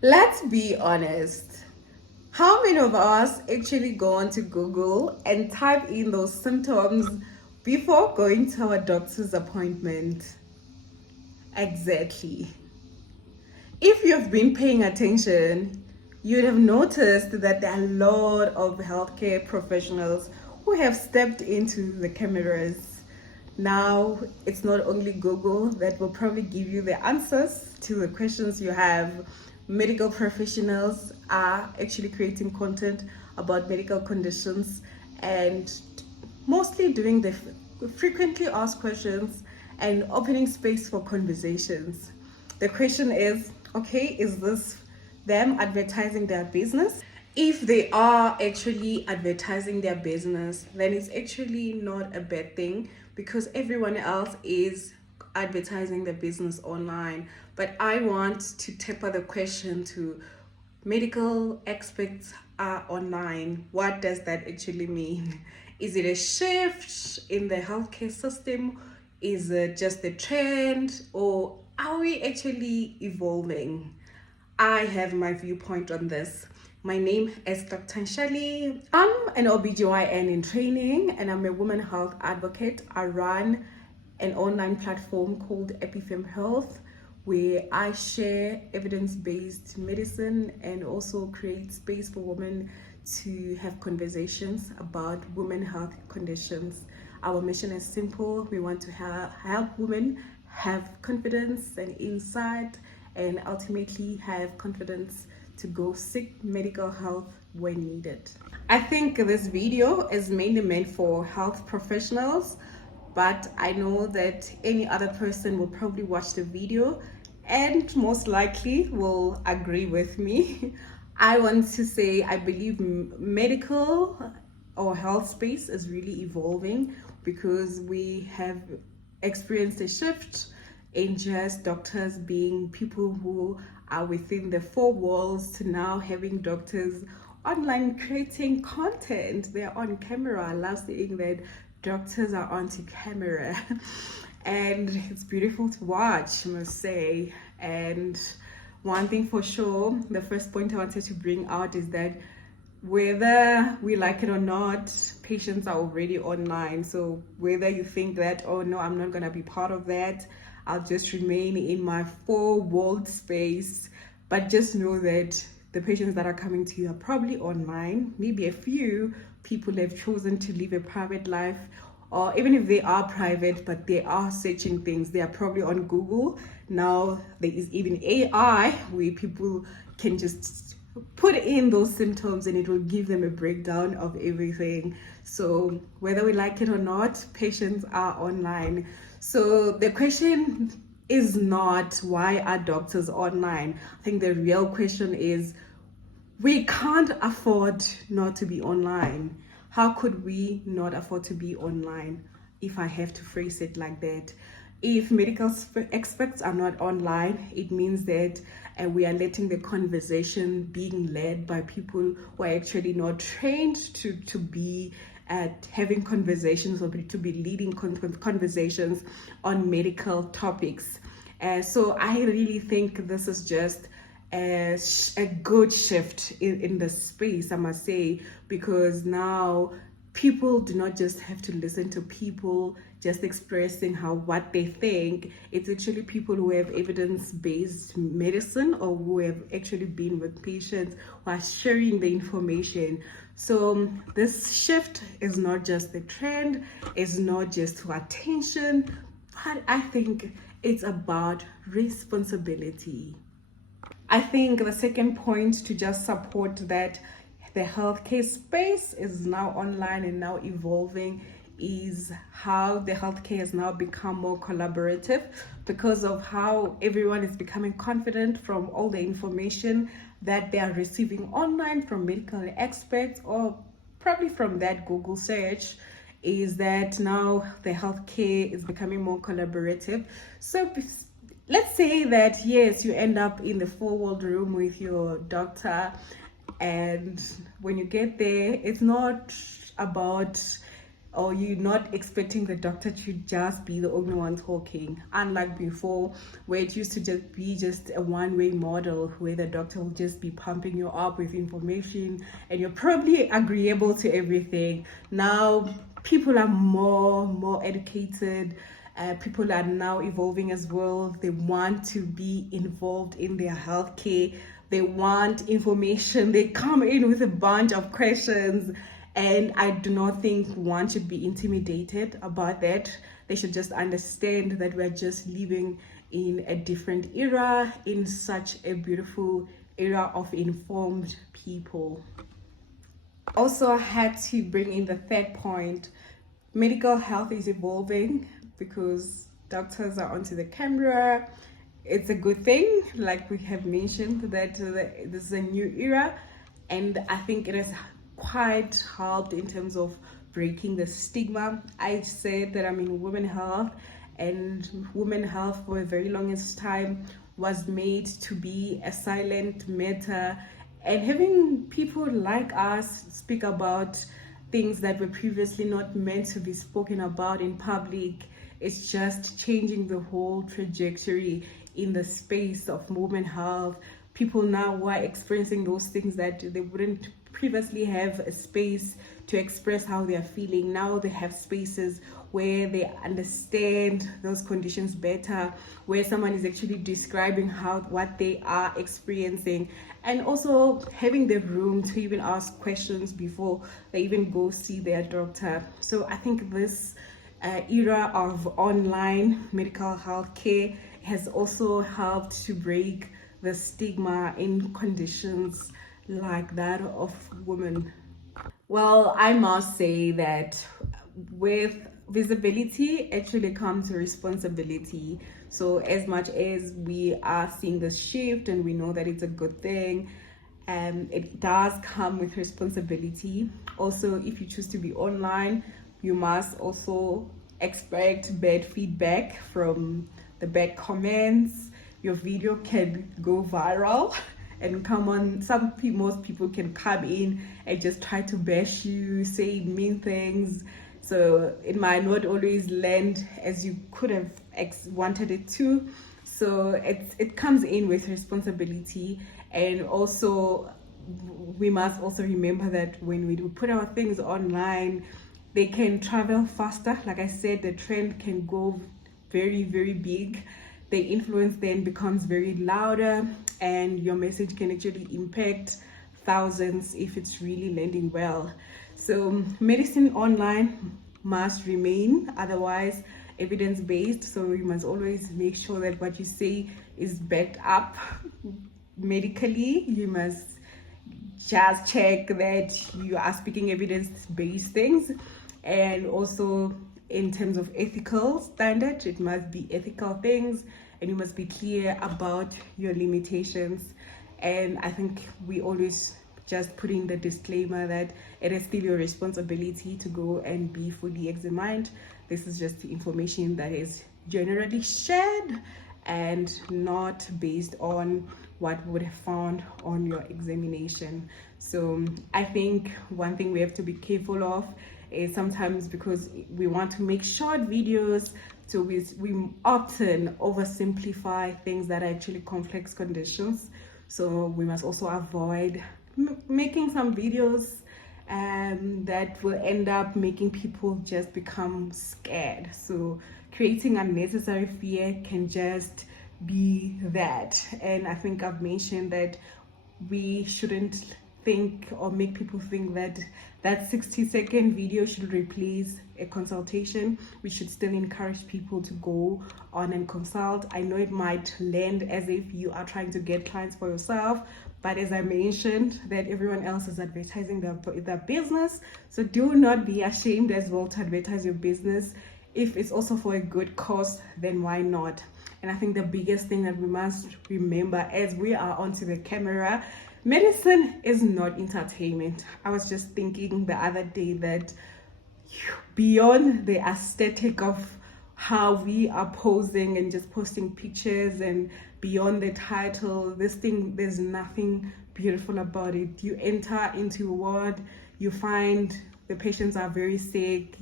Let's be honest. How many of us actually go onto Google and type in those symptoms before going to our doctor's appointment? Exactly. If you've been paying attention, you'd have noticed that there are a lot of healthcare professionals who have stepped into the cameras. Now, it's not only Google that will probably give you the answers to the questions you have. Medical professionals are actually creating content about medical conditions and mostly doing the frequently asked questions and opening space for conversations. The question is, okay, is this them advertising their business? If they are actually advertising their business, then it's actually not a bad thing because everyone else is advertising their business online. But I want to taper the question to medical experts are online. What does that actually mean? Is it a shift in the healthcare system? Is it just a trend? Or are we actually evolving? I have my viewpoint on this. My name is Dr. Nshali. I'm an OBGYN in training and I'm a women health advocate. I run an online platform called Epifem Health where I share evidence-based medicine and also create space for women to have conversations about women health conditions. Our mission is simple. We want to help women have confidence and insight and ultimately have confidence to go seek medical help when needed. I think this video is mainly meant for health professionals, but I know that any other person will probably watch the video and most likely will agree with me. I want to say I believe medical or health space is really evolving because we have experienced a shift in just doctors being people who are within the four walls to now having doctors online creating content. They're on camera. I love seeing that doctors are onto camera and it's beautiful to watch, I must say. And one thing for sure, the first point I wanted to bring out is that whether we like it or not, patients are already online. So whether you think that, oh no, I'm not gonna be part of that, I'll just remain in my four-walled space, but just know that the patients that are coming to you are probably online. Maybe a few people have chosen to live a private life, or even if they are private, but they are searching things, they are probably on Google. Now there is even AI where people can just put in those symptoms and it will give them a breakdown of everything. So whether we like it or not, patients are online. So the question is not why are doctors online. I think the real question is we can't afford not to be online. How could we not afford to be online, if I have to phrase it like that? If medical experts are not online, it means that we are letting the conversation being led by people who are actually not trained to be at having conversations or to be leading conversations on medical topics. So I really think this is just a good shift in the space, I must say, because now people do not just have to listen to people just expressing what they think. It's actually people who have evidence-based medicine or who have actually been with patients who are sharing the information. So this shift is not just a trend, it's not just to attention, but I think it's about responsibility. I think the second point to just support that the healthcare space is now online and now evolving is how the healthcare has now become more collaborative because of how everyone is becoming confident from all the information that they are receiving online from medical experts or probably from that Google search. Is that now the healthcare is becoming more collaborative. So let's say that yes, you end up in the four-walled room with your doctor, and when you get there, it's not about or you're not expecting the doctor to just be the only one talking, unlike before where it used to just be just a one-way model where the doctor will just be pumping you up with information and you're probably agreeable to everything. Now people are more educated. People are now evolving as well. They want to be involved in their healthcare. They want information. They come in with a bunch of questions, and I do not think one should be intimidated about that. They should just understand that we're just living in a different era, in such a beautiful era of informed people. Also, I had to bring in the third point. Medical health is evolving because doctors are onto the camera. It's a good thing, like we have mentioned, that this is a new era, and I think it has quite helped in terms of breaking the stigma. I said that I'm in women health, and women health for a very longest time was made to be a silent matter, and having people like us speak about things that were previously not meant to be spoken about in public, it's just changing the whole trajectory in the space of women health. People now who are experiencing those things that they wouldn't previously have a space to express how they are feeling. Now they have spaces where they understand those conditions better, where someone is actually describing what they are experiencing, and also having the room to even ask questions before they even go see their doctor. So I think this era of online medical health care has also helped to break the stigma in conditions like that of women. Well, I must say that with visibility actually comes responsibility. So as much as we are seeing this shift and we know that it's a good thing, it does come with responsibility. Also, if you choose to be online, you must also expect bad feedback from the bad comments. Your video can go viral and come on, most people can come in and just try to bash you, say mean things, so it might not always land as you could have wanted it to. So it comes in with responsibility. And also we must also remember that when we do put our things online, they can travel faster. Like I said, the trend can go very, very big. The influence then becomes very louder, and your message can actually impact thousands if it's really landing well. So medicine online must remain otherwise evidence-based. So you must always make sure that what you say is backed up medically. You must just check that you are speaking evidence-based things. And also in terms of ethical standards, it must be ethical things, and you must be clear about your limitations. And I think we always just put in the disclaimer that it is still your responsibility to go and be fully examined. This is just the information that is generally shared and not based on what we would have found on your examination. So I think one thing we have to be careful of is sometimes, because we want to make short videos, so we often oversimplify things that are actually complex conditions. So we must also avoid making some videos that will end up making people just become scared. So creating unnecessary fear can just be that. And I think I've mentioned that we shouldn't think or make people think that that 60-second video should replace a consultation. We should still encourage people to go on and consult. I know it might land as if you are trying to get clients for yourself, but as I mentioned, that everyone else is advertising their business. So do not be ashamed as well to advertise your business. If it's also for a good cause, then why not? And I think the biggest thing that we must remember as we are onto the camera, medicine is not entertainment. I was just thinking the other day that beyond the aesthetic of how we are posing and just posting pictures, and beyond the title, this thing, there's nothing beautiful about it. You enter into a world, you find the patients are very sick,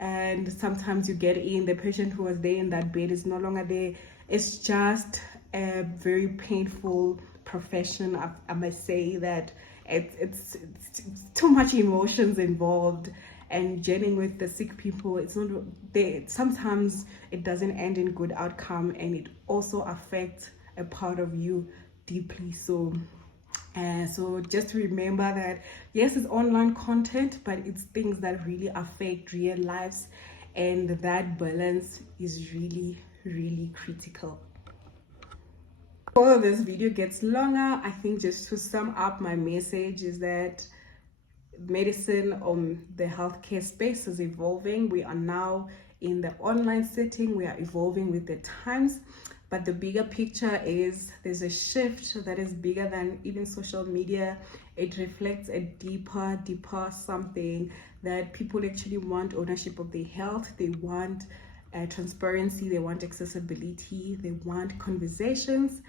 and sometimes you get in, the patient who was there in that bed is no longer there. It's just a very painful profession. I must say that it's too much emotions involved, and dealing with the sick people, it's not they sometimes it doesn't end in good outcome, and it also affects a part of you deeply. So just remember that yes, it's online content, but it's things that really affect real lives, and that balance is really, really critical. Before this video gets longer, I think just to sum up my message is that medicine the healthcare space is evolving. We are now in the online setting, we are evolving with the times, but the bigger picture is there's a shift that is bigger than even social media. It reflects a deeper something, that people actually want ownership of their health. They want transparency, they want accessibility, they want conversations.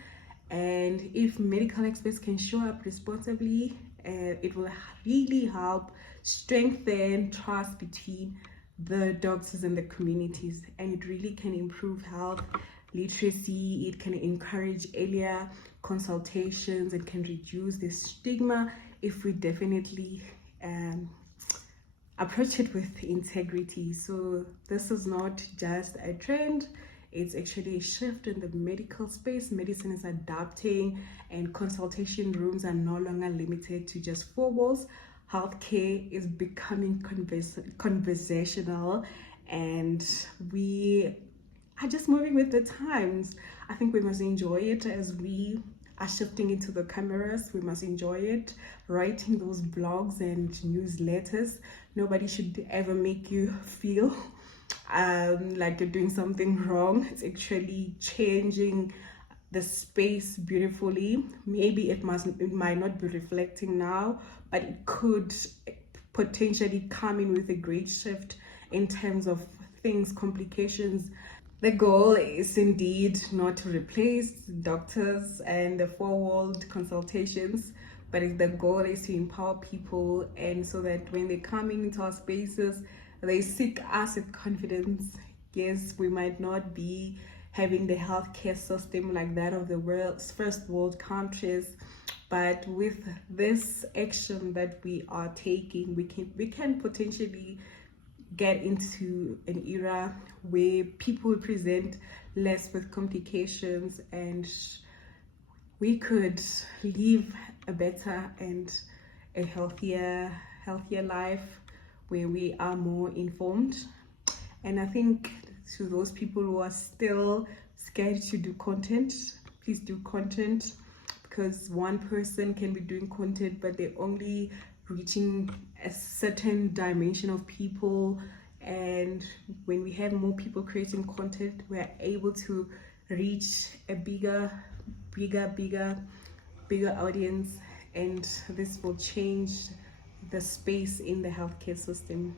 And if medical experts can show up responsibly, it will really help strengthen trust between the doctors and the communities, and it really can improve health literacy. It can encourage earlier consultations. It can reduce the stigma if we definitely approach it with integrity. So this is not just a trend, it's actually a shift in the medical space. Medicine is adapting, and consultation rooms are no longer limited to just four walls. Healthcare is becoming conversational, and we are just moving with the times. I think we must enjoy it as we are shifting into the cameras. We must enjoy it, writing those blogs and newsletters. Nobody should ever make you feel like you're doing something wrong. It's actually changing the space beautifully. Maybe it might not be reflecting now, but it could potentially come in with a great shift in terms of things, complications. The goal is indeed not to replace doctors and the four-walled consultations, but the goal is to empower people, and so that when they come into our spaces, they seek us with confidence. Yes, we might not be having the healthcare system like that of the world's first world countries, but with this action that we are taking, we can potentially get into an era where people present less with complications, and we could live a better and a healthier life where we are more informed. And I think to those people who are still scared to do content, please do content, because one person can be doing content but they're only reaching a certain dimension of people. And when we have more people creating content, we're able to reach a bigger audience, and this will change the space in the healthcare system.